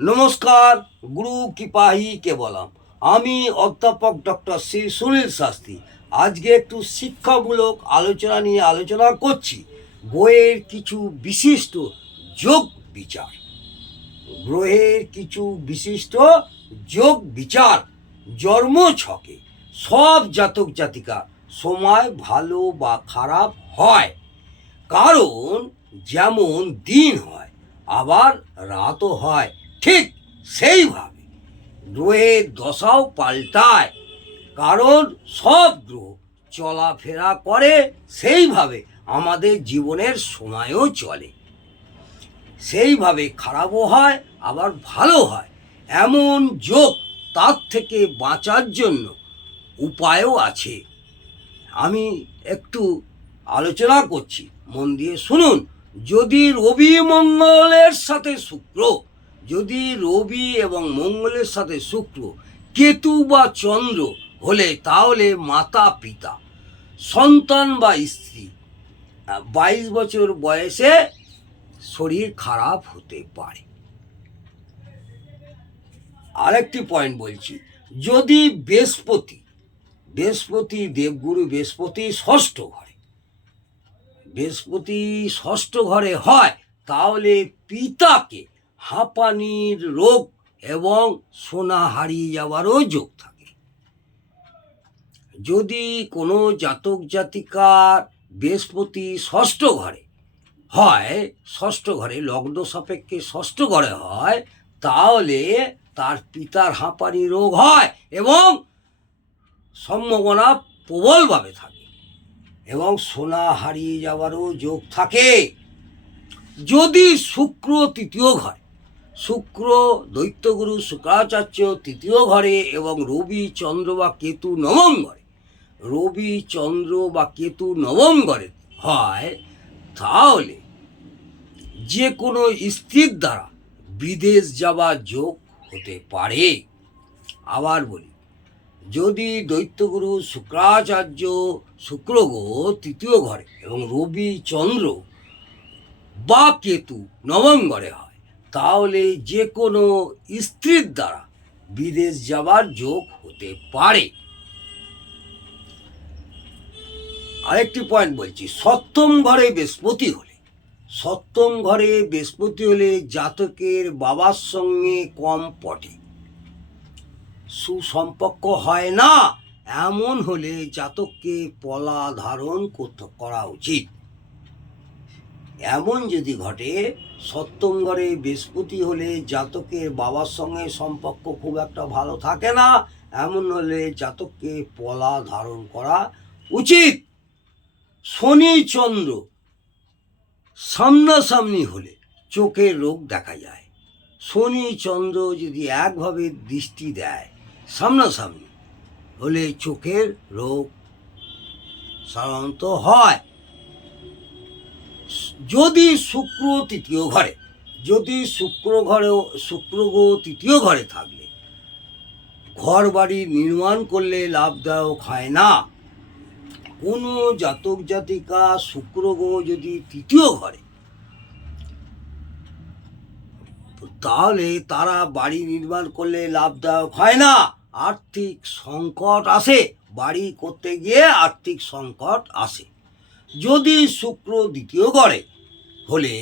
নমস্কার, গুরু কৃপাহি বলাম। আমি অধ্যাপক ডক্টর শ্রী সুনীল শাস্ত্রী। আজকে একটু শিক্ষামূলক আলোচনা নিয়ে আলোচনা করছি। বইয়ের কিছু বিশিষ্ট যোগ বিচার, গ্রহের কিছু বিশিষ্ট যোগ বিচার জন্মছকে সব জাতক জাতিকা সময় ভালো বা খারাপ হয়। কারণ যেমন দিন হয় আবার রাতও হয়, ঠিক সেইভাবে গ্রহের দশাও পাল্টায়। কারণ সব গ্রহ চলাফেরা করে, সেইভাবে আমাদের জীবনের সময়ও চলে। সেইভাবে খারাপও হয় আবার ভালো হয়। এমন যোগ, তার থেকে বাঁচার জন্য উপায়ও আছে। আমি একটু আলোচনা করছি, মন দিয়ে শুনুন। যদি রবি মঙ্গলের সাথে শুক্র, যদি রবি এবং মঙ্গলের সাথে শুক্র, কেতু বা চন্দ্র হলে, তাহলে মাতা পিতা, সন্তান বা স্ত্রী 22 বছর বয়সে শরীর খারাপ হতে পারে। আরেকটি পয়েন্ট বলছি, যদি বৃহস্পতি দেবগুরু বৃহস্পতি ষষ্ঠ ঘরে হয়, তাহলে পিতাকে হাঁপানির রোগ এবং সোনা হারিয়ে যাওয়ারও যোগ থাকে। যদি কোনো জাতক জাতিকার বৃহস্পতি ষষ্ঠ ঘরে লগ্ন সাপেক্ষে ষষ্ঠ ঘরে হয়, তাহলে তার পিতার হাঁপানি রোগ হয় এবং সম্ভাবনা প্রবলভাবে থাকে এবং সোনা হারিয়ে যাওয়ারও যোগ থাকে। যদি শুক্র দৈত্যগুরু শুক্রাচার্য তৃতীয় ঘরে এবং রবি চন্দ্র বা কেতু নবম ঘরে হয়, তাহলে যে কোনো স্ত্রীর দ্বারা বিদেশ যাওয়ার যোগ হতে পারে। আবার বলি, যদি দৈত্যগুরু শুক্রাচার্য শুক্র গ্রহ তৃতীয় ঘরে এবং রবি চন্দ্র বা কেতু নবম ঘরে হয়, তাহলে যে কোনো স্ত্রীর দ্বারা বিদেশ যাওয়ার যোগ হতে পারে। আরেকটি পয়েন্ট বলছি, সপ্তম ঘরে বৃহস্পতি হলে জাতকের বাবার সঙ্গে কম পটে, সুসম্পর্ক হয় না। এমন হলে জাতককে পলা ধারণ করা উচিত। এমন যদি ঘটে, সপ্তম ঘরে বৃহস্পতি হলে জাতকের বাবার সঙ্গে সম্পর্ক খুব একটা ভালো থাকে না, এমন হলে জাতককে পলা ধারণ করা উচিত। শনি চন্দ্র সামনাসামনি হলে চোখের রোগ দেখা যায়। শনি চন্দ্র যদি একভাবে দৃষ্টি দেয় সামনাসামনি হলে চোখের রোগ সাধারণত হয়। যদি শুক্র গ্রহ তৃতীয় ঘরে থাকলে ঘর বাড়ি নির্মাণ করলে লাভদায়ক হয় না। কোনো জাতক জাতিকা শুক্র গ্রহ যদি তৃতীয় ঘরে, তাহলে তারা বাড়ি নির্মাণ করলে লাভদায়ক হয় না, আর্থিক সংকট আসে, বাড়ি করতে গিয়ে আর্থিক সংকট আসে। যদি শুক্র দ্বিতীয় ঘরে হলে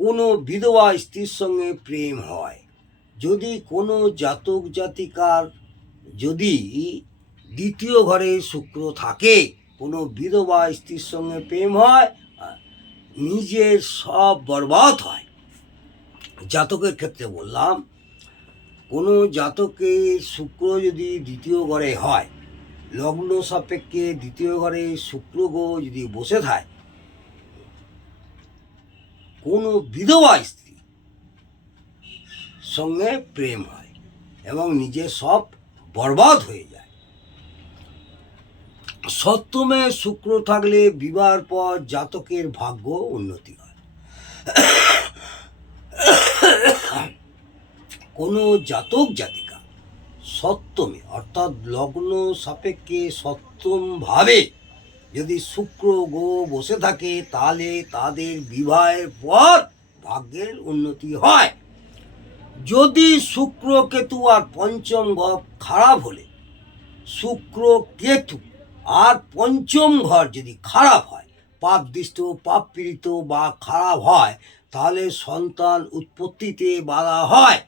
কোনো বিধবা স্ত্রীর সঙ্গে প্রেম হয়। যদি কোনো জাতক জাতিকার যদি দ্বিতীয় ঘরে শুক্র থাকে, কোনো বিধবা স্ত্রীর সঙ্গে প্রেম হয়, নিজের সব বরবাদ হয়। জাতকের ক্ষেত্রে বললাম, কোনো জাতকের শুক্র যদি দ্বিতীয় ঘরে হয়, লগ্ন সাপেক্ষে দ্বিতীয় ঘরে শুক্র গ্রহ যদি বসে থাকে, কোনো বিধবা স্ত্রী সঙ্গে প্রেম হয় এবং নিজের সব বরবাদ হয়ে যায়। সপ্তমে শুক্র থাকলে বিবাহের পর জাতকের ভাগ্য উন্নতি হয়। কোনো জাতক জাতিকা সপ্তমে অর্থাৎ লগ্ন সাপেক্ষে সপ্তম ভাবে যদি শুক্র গ্রহ বসে থাকে, তাহলে তাদের বিবাহের পর ভাগ্যের উন্নতি হয়। যদি শুক্র কেতু আর পঞ্চম ঘর খারাপ হলে, শুক্র কেতু আর পঞ্চম ঘর যদি খারাপ হয়, পাপ দৃষ্ট পাপ পীড়িত বা খারাপ হয়, তাহলে সন্তান উৎপত্তিতে বাধা হয়,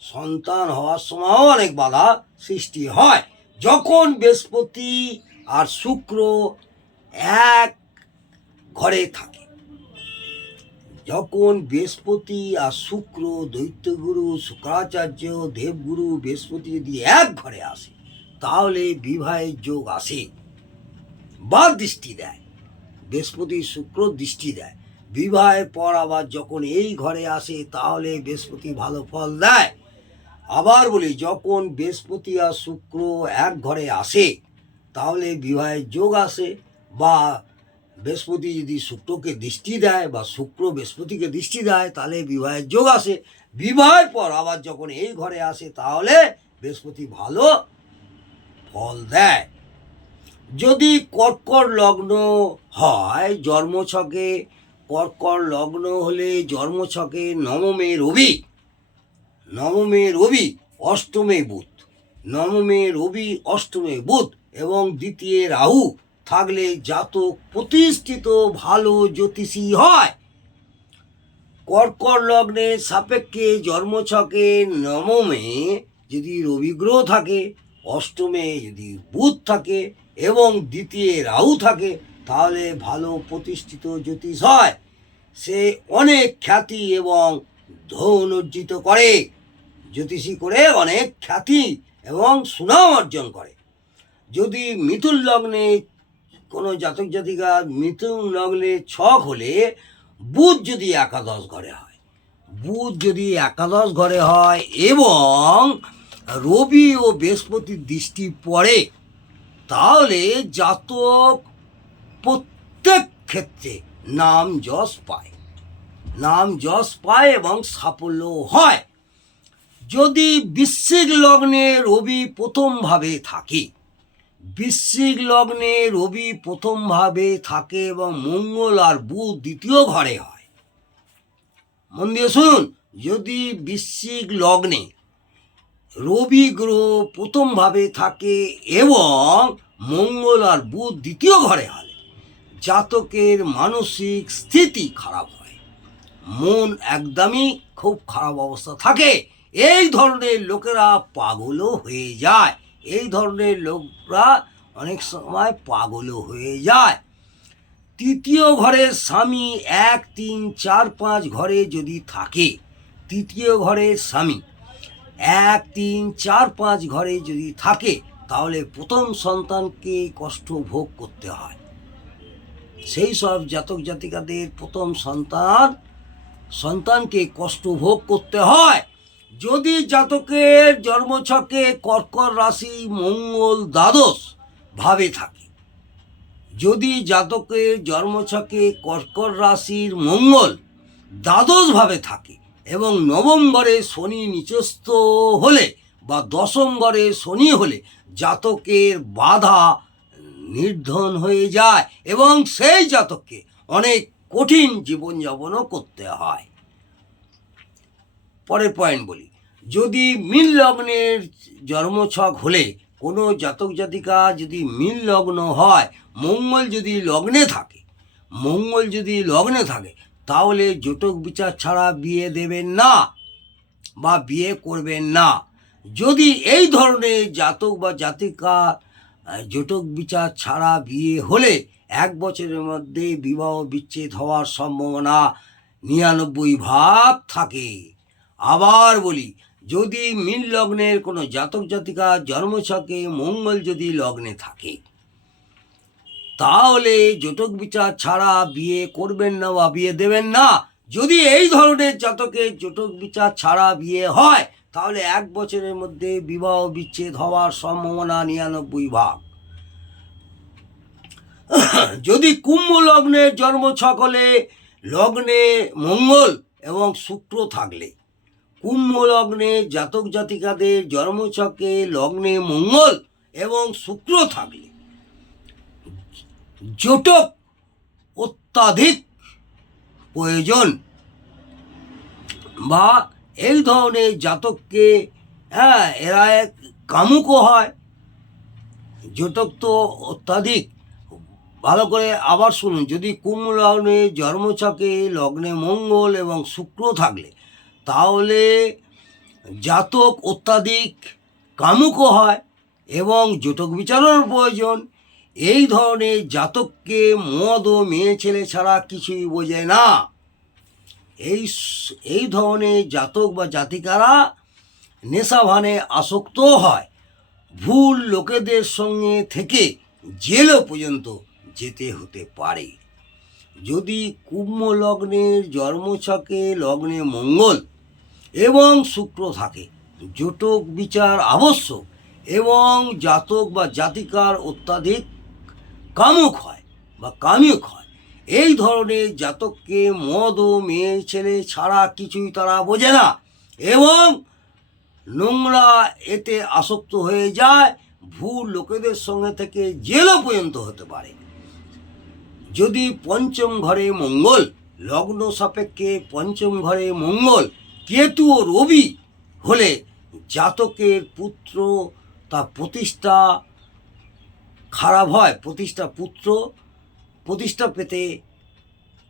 সন্তান হওয়ার সময়ও অনেক বাধা সৃষ্টি হয়। যখন বৃহস্পতি আর শুক্র এক ঘরে থাকে, যখন বৃহস্পতি আর শুক্র, দৈত্যগুরু শুক্রাচার্য দেবগুরু বৃহস্পতি যদি এক ঘরে আসে, তাহলে বিবাহের যোগ আসে বা দৃষ্টি দেয়, বৃহস্পতি শুক্র দৃষ্টি দেয়। বিবাহের পর আবার যখন এই ঘরে আসে, তাহলে বৃহস্পতি ভালো ফল দেয়। আবার বলি, যখন বৃহস্পতি আর শুক্র এক ঘরে আসে, তাহলে বিবাহের যোগ আসে, বা বৃহস্পতি যদি শুক্রকে দৃষ্টি দেয় বা শুক্র বৃহস্পতিকে দৃষ্টি দেয়, তাহলে বিবাহের যোগ আসে। বিবাহের পর আবার যখন এই ঘরে আসে, তাহলে বৃহস্পতি ভালো ফল দেয়। যদি কর্কট লগ্ন হয় জন্মছকে, কর্কট লগ্ন হলে জন্মছকে নবমে রবি, নবমে রবি অষ্টমে বুধ, নবমে রবি অষ্টমে বুধ এবং দ্বিতীয় রাহু থাকলে জাতক প্রতিষ্ঠিত ভালো জ্যোতিষী হয়। কর্কট লগ্নের সাপেক্ষে জন্মছকে নবমে যদি রবি গ্রহ থাকে, অষ্টমে যদি বুধ থাকে এবং দ্বিতীয় রাহু থাকে, তাহলে ভালো প্রতিষ্ঠিত জ্যোতিষ হয়। সে অনেক খ্যাতি এবং ধন অর্জিত করে, জ্যোতিষী করে অনেক খ্যাতি এবং সুনাম অর্জন করে। যদি মিথুন লগ্নে কোনো জাতক জাতিকা, মিথুন লগ্নে ছক হলে বুধ যদি একাদশ ঘরে হয়, বুধ যদি একাদশ ঘরে হয় এবং রবি ও বৃহস্পতির দৃষ্টি পড়ে, তাহলে জাতক প্রত্যেক ক্ষেত্রে নাম যশ পায়, নাম যশ পায় এবং সাফল্য হয়। যদি বৃশ্চিক লগ্নে রবি প্রথম ভাবে থাকে, বৃশ্চিক লগ্নে রবি প্রথম ভাবে থাকে এবং মঙ্গল আর বুধ দ্বিতীয় ঘরে হয়, মন দিয়ে শুনুন, যদি বৃশ্চিক লগ্নে রবি গ্রহ প্রথম ভাবে থাকে এবং মঙ্গল আর বুধ দ্বিতীয় ঘরে হলে জাতকের মানসিক স্থিতি খারাপ হয়, মন একদমই খুব খারাপ অবস্থা থাকে। এই ধরনের লোকেরা পাগলও হয়ে যায়, এই ধরনের লোকরা অনেক সময় পাগলও হয়ে যায়। তৃতীয় ঘরের স্বামী 1, 3, 4, 5 ঘরে যদি থাকে, তৃতীয় ঘরের স্বামী 1, 3, 4, 5 ঘরে যদি থাকে, তাহলে প্রথম সন্তানকে কষ্ট ভোগ করতে হয়। সেই সব জাতক জাতিকাদের প্রথম সন্তানকে কষ্ট ভোগ করতে হয়। যদি জাতকের জন্মছকে কর্কট রাশি মঙ্গল দ্বাদশ ভাবে থাকে, যদি জাতকের জন্মছকে কর্কট রাশির মঙ্গল দ্বাদশ ভাবে থাকে এবং নবম ঘরে শনি নিচস্থ হলে বা দশম ঘরে শনি হলে জাতকের বাধা নির্ধন হয়ে যায় এবং সেই জাতককে অনেক কঠিন জীবনযাপনও করতে হয়। পরের পয়েন্ট বলি, যদি মীন লগ্নের জন্মছক হলে, কোনো জাতক জাতিকা যদি মীন লগ্ন হয়, মঙ্গল যদি লগ্নে থাকে, মঙ্গল যদি লগ্নে থাকে, তাহলে জটক বিচার ছাড়া বিয়ে দেবেন না বা বিয়ে করবেন না। যদি এই ধরনের জাতক বা জাতিকা জটক বিচার ছাড়া বিয়ে হলে 1 বছরের মধ্যে বিবাহ বিচ্ছেদ হওয়ার সম্ভাবনা 99% থাকে। আবার বলি, যদি মীন লগ্নের কোনো জাতক জাতিকা জন্মছকে মঙ্গল যদি লগ্নে থাকে, তাহলে জটক বিচার ছাড়া বিয়ে করবেন না বা বিয়ে দেবেন না। যদি এই ধরনের জাতকের জটক বিচার ছাড়া বিয়ে হয়, তাহলে 1 বছরের মধ্যে বিবাহ বিচ্ছেদ হওয়ার সম্ভাবনা 99%। যদি কুম্ভ লগ্নের জন্মছক হলে, লগ্নে মঙ্গল এবং শুক্র থাকলে, কুম্ভ লগ্নে জাতক জাতিকাদের জন্মছকে লগ্নে মঙ্গল এবং শুক্র থাকলে জটক অত্যাধিক প্রয়োজন বা এই ধরনের জাতককে এরা এক কামুকও হয়। জাতক তো অত্যাধিক, ভালো করে আবার শুনুন, যদি কুম্ভ লগ্নে জন্মছকে লগ্নে মঙ্গল এবং শুক্র থাকলে তাহলে জাতক অত্যাধিক কামুকও হয় এবং জাতক বিচারের প্রয়োজন। এই ধরনের জাতককে মদ ও মেয়ে ছেলে ছাড়া কিছুই বোঝে না। এই ধরনের জাতক বা জাতিকারা নেশাভানে আসক্ত হয়, ভুল লোকেদের সঙ্গে থেকে জেলও পর্যন্ত যেতে হতে পারে। যদি কুম্ভ লগ্নের জন্মছকে লগ্নে মঙ্গল এবং শুক্র থাকে, জাতক বিচার আবশ্যক এবং জাতক বা জাতিকার অত্যাধিক কামুক হয় বা কামিক হয়। এই ধরনের জাতককে মদ ও মেয়ে ছেলে ছাড়া কিছুই তারা বোঝে না এবং নোংরা এতে আসক্ত হয়ে যায়, ভুল লোকেদের সঙ্গে থেকে জেলও পর্যন্ত হতে পারে। যদি পঞ্চম ঘরে মঙ্গল, লগ্ন সাপেক্ষে পঞ্চম ঘরে মঙ্গল, কেতু ও রবি হলে জাতকের পুত্র তা প্রতিষ্ঠা খারাপ হয়, প্রতিষ্ঠা পেতে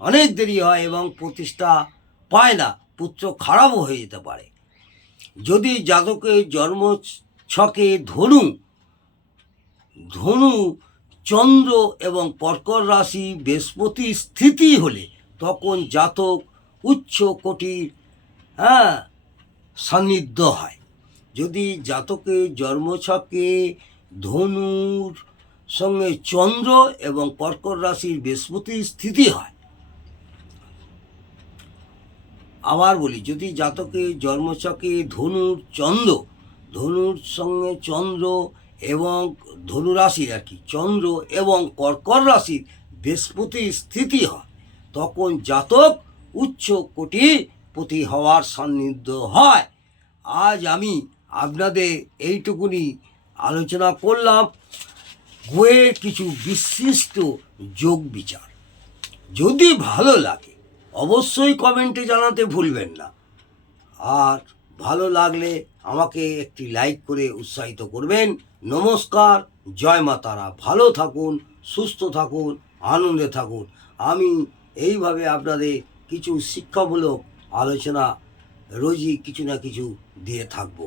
অনেক দেরি হয় এবং প্রতিষ্ঠা পায় না, পুত্র খারাপও হয়ে যেতে পারে। যদি জাতকের জন্ম ছকে ধনু চন্দ্র এবং কর্কট রাশি বৃহস্পতির স্থিতি হলে তখন জাতক উচ্চ কোটির সান্নিধ্য হয়। যদি জাতকের জন্মছকে ধনুর সঙ্গে চন্দ্র এবং কর্কট রাশির বৃহস্পতির স্থিতি হয়, আবার বলি, যদি জাতকের জন্মছকে ধনুর সঙ্গে চন্দ্র এবং ধনুরাশির চন্দ্র এবং কর্কট রাশির বৃহস্পতির স্থিতি হয়, তখন জাতক উচ্চ কোটিপতি হওয়ার সান্নিধ্য হয়। আজ আমি আপনাদের এইটুকুনি আলোচনা করলাম বইয়ের কিছু বিশিষ্ট যোগ বিচার। যদি ভালো লাগে অবশ্যই কমেন্টে জানাতে ভুলবেন না, আর ভালো লাগলে আমাকে একটি লাইক করে উৎসাহিত করবেন। নমস্কার, জয় মা তারা। ভালো থাকুন, সুস্থ থাকুন, আনন্দে থাকুন। আমি এইভাবে আপনাদের কিছু শিক্ষামূলক আলোচনা রোজই কিছু না কিছু দিয়ে থাকবো।